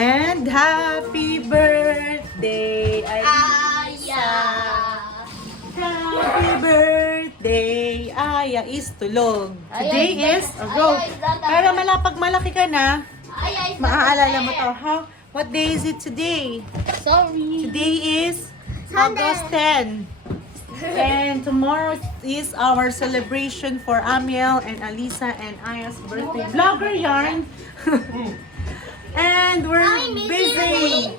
And happy birthday, Aisa! Happy birthday, Aya is tulog. Today is, go. Para pag malaki ka na, maaalala mo to, ha? What day is it today? Sorry. Today is August 10. And tomorrow is our celebration for Amiel and Alisa and Aya's birthday. Vlogger yarn. And we're busy.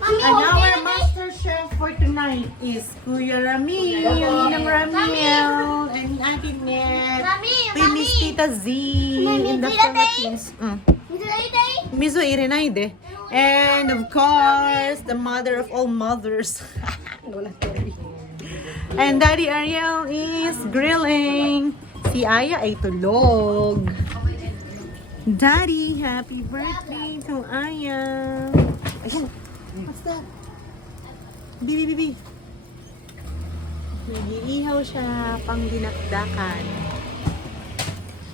And our master chef for tonight is Kuya Rami, Ninang Ramiel, and Ate Net, Miss Tita Z in the Philippines. Mizu Irinaide. And of course, the mother of all mothers. And Daddy Ariel is grilling. Si Aya ay tulog. Daddy, happy birthday to Aya. Ayun. What's that? Bibi. Nag-iihaw siya pang dinakdakan.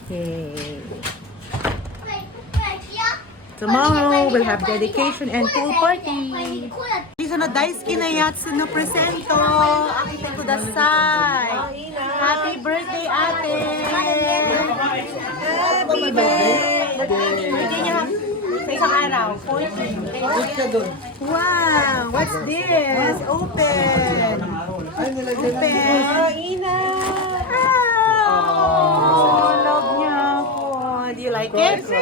Yay. Tomorrow, we'll have dedication and pool party. Dito na daisuki na yatsu no presento. Akite kudasai. Happy birthday, ate. Happy birthday. Birthday niya sa isang araw. 14. Wow, what's this? Open. Ina. Oh, love niya ako. Do you like it? What's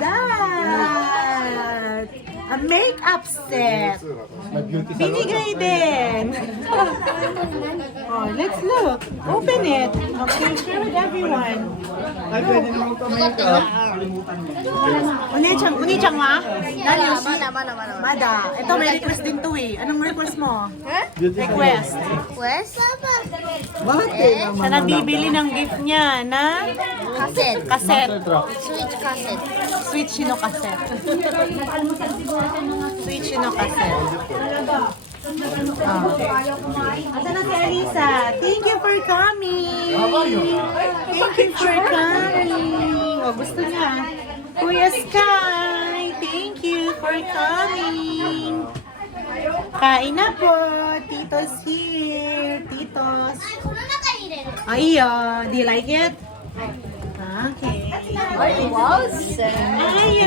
that? A makeup set. Binigay din. Oh, let's look. Open it. Okay, share with everyone. Unichang ma? Mada. Ito may request din to eh. Anong request mo? Request. Siya nabibili ng gift niya na cassette. Switch cassette. Switch no cassette. Switch no cassette. Asa na si Alisa? Thank you for coming. Thank you for coming. Oh, gusto niya. Kuya Sky, thank you for coming. Kain na po. Tito's here. Titos. Aya, do you like it? Okay. Wow, Aya,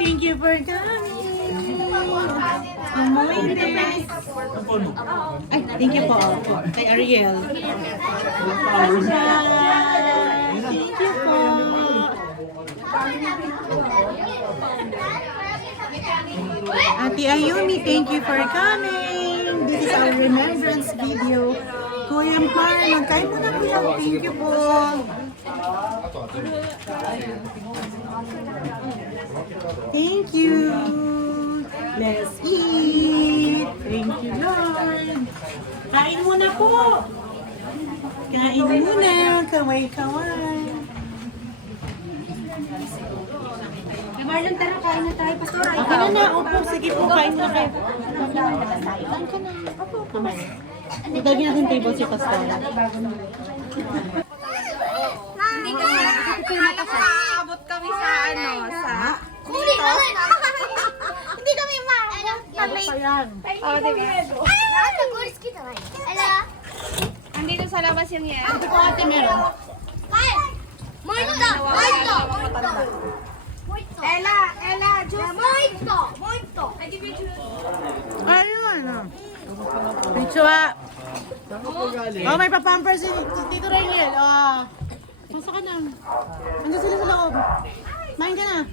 thank you for coming. Amoy din. Ay, thank you po. Kay Ariel. Thank you po. Ate Ayumi, thank you for coming. This is our remembrance video. Kuya Ampar, magkain mo na kuya. Thank you po. Thank you. Let's eat. Thank you, Lord. Kain muna po. Kain muna. Kaway-kaway. Marlon, tara, kain na tayo. Pastor, Okay na na. Opo, sige po. Kain na kayo. Kain ka na. Opo. Itagin natin table si Pastor. Hindi kasi nakaabot kami sa sa Hindi kami maabot. Ano pa yan? Oh, diba? Andito sa labas yung yan. Ito po ate meron. Ella, just Ayun. Pichua. Oh, may papamper si Tito Rangel. Oh. Masa ka na? Andiyan sila sa loob. Main ka na.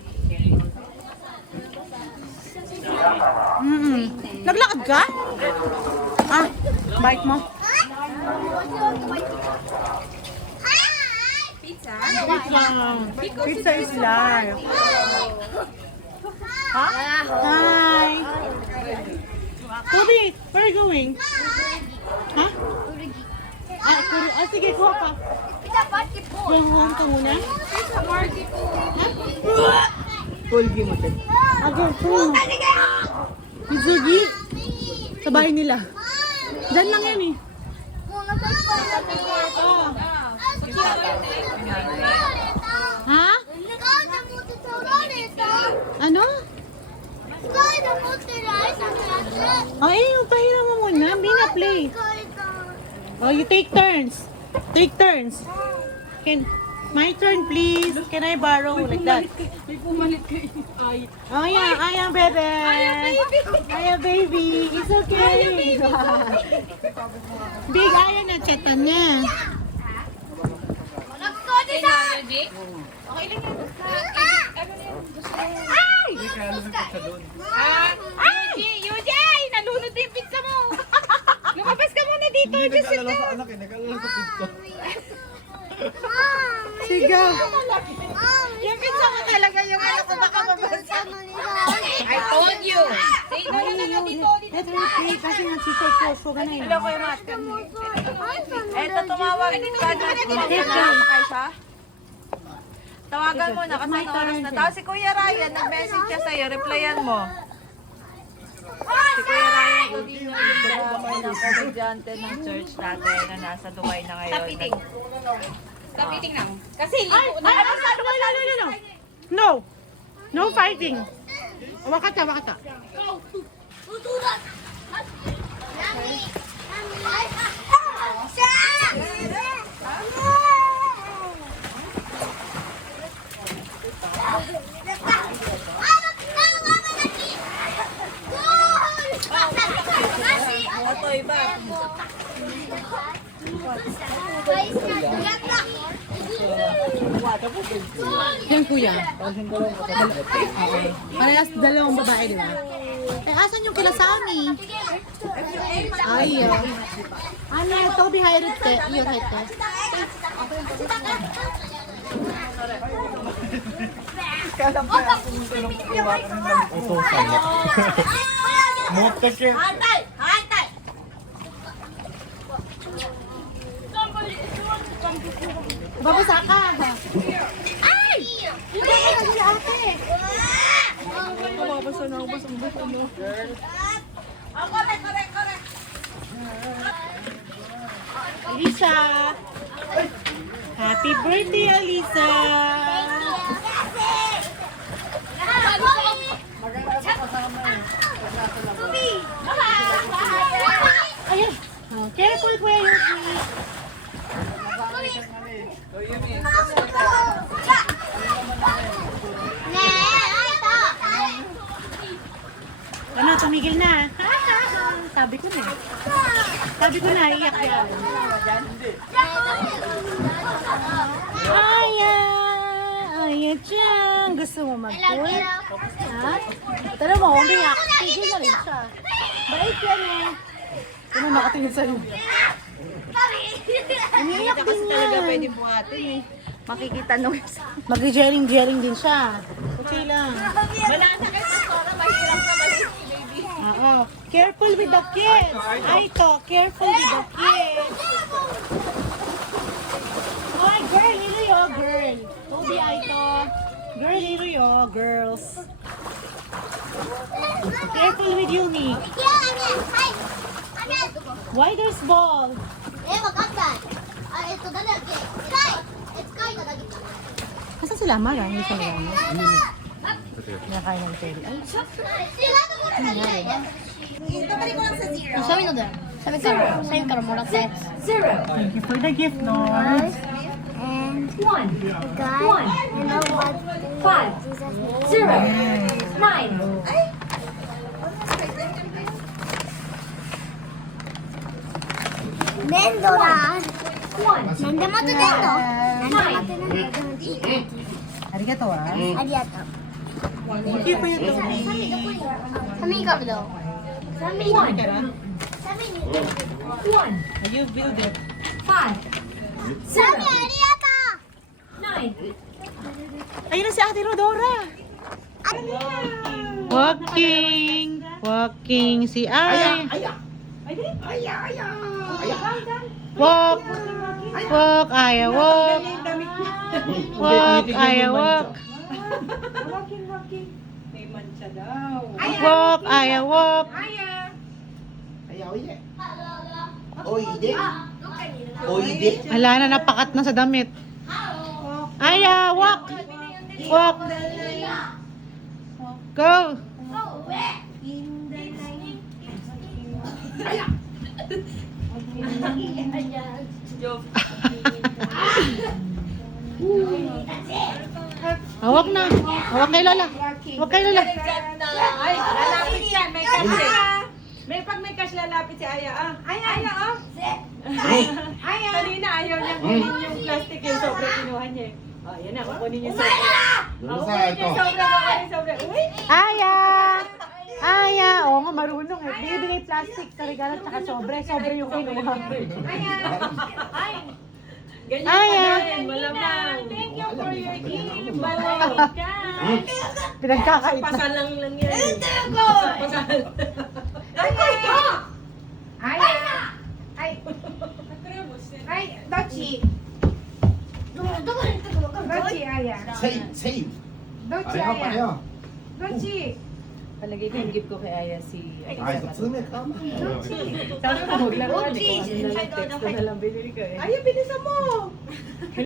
Naglakad ka? Ah, bike mo. pizza. Pizza is live. Ha? Hi. Toby, where are you going? Ha? Sige, kuha ka. Kuha ka muna. Ha? Polgi mo din. Again, kuha. Izugi? Sa bahay nila. Diyan lang yan eh. Oh. Ha? Ano? Ay, pahiram mo muna. Bina, play. Oh, you take turns. Take turns. My turn, please. Can I borrow like that? May pumalit kay Ay. Oh, yeah. Aya, baby. Aya, baby. It's okay. Big Aya na chatan niya. Yuji! Nalunod yung pizza mo! Lumabas ka muna dito, Hindi nag-alala sa anak eh, nag-alala sa pizza. Sigaw. Yung pizza mo talaga yung ano ko baka mabasa. I told you! Say no na lang dito. Let's repeat. Kasi nag-check ko. So, ganun. Hello, Kuya Matt. Eto, tumawag ka na. Sumakay siya. Tawagan mo na kasi ano oras na. Tapos si Kuya Ryan, nag-message siya sa'yo. Replyan mo. Si Kuya Ryan, Tobino, yung drama ng komedyante ng church natin na nasa Dubai na ngayon. Stop eating now. Kasi No. No fighting. Wakata, wakata. Ito iba. Yan, kuya. Parehas dalawang babae, di ba? Eh, asan yung kila Sami? Ay, ano, Toby hired te. Yun, hired te. Motek eh. Babasa ka. Ay! Hindi ka nagila ate. Mabasa na, basa mo. Alisa. Happy birthday, Alisa. Ayan. Oh, careful, Kuya Yuki. Ano, tumigil na. Sabi ko na. Sabi ko na, iyak yan. Aya! Aya dyan. Gusto mo mag-pool? Ha? Tara mo, umiyak. Tigil na rin siya. Bait yan eh. Ano nakatingin sa'yo? Umiyak din Kasi talaga yan. pwede buhatin eh. Makikita nung isa. Mag-jering-jering din siya. Okay lang. Malasa kay Pastora, mahirap ka mali, baby. Oo. Careful with the kids. Ay to, careful with the kids. Ay, girl, Liloy, girl. Toby, ay to. Girl, Liloy, girls. Careful with Yumi. Why there's ball? Asa sila, Mara? Hindi sila Mara. Nakain ng tele. Ay, Sabi no there. Sabi ka mo lang set. thank you for the gift, Lord. And God, you know what? 5, 0, 9. Nendora. 1, なんでもとねんの？なんでもとねんの？ Arigato, ah. ありがとう。 Thank you for your Toby. サミカブド。サミ 1, サミに。 1, You build it. 5, サミあり 9. Ayun na si Ate Rodora. Walking. Walking si Ay. Walk. Walk, Aya, walk. Walk, Aya, walk. Walk, Aya, walk. O hindi. Ala na, napakat na sa damit. Aya, walk! Walk! Go! Hawak na. Hawak kay Lola. Hawak kay Lola. Ay, lalapit yan. May cash eh. Pag may cash lalapit si Aya. Ah. Aya, oh. Aya. Kanina ayaw niya kunin yung plastic yung sobre kinuha niya. Oh, yan na. Kukunin yung sobre. Kukunin yung sobre. Kukunin yung sobre. Uy! Aya! Aya! Oo nga, marunong eh. Bibigay plastic sa regalo at saka sobre. Sobre yung kinuha. Ay! Ganyan Aya! pa rin. Malamang. Thank you for your gift. Malamang ka. Pinagkakait na. Pasalang lang yan. Pasal. Save, save. Pareho, pareho. Palagay ko yung gift ko kay Aya si... Ay, tatsume. Sabi ko maglaro. Text ko na lang binili ko eh. Aya, bilisan mo!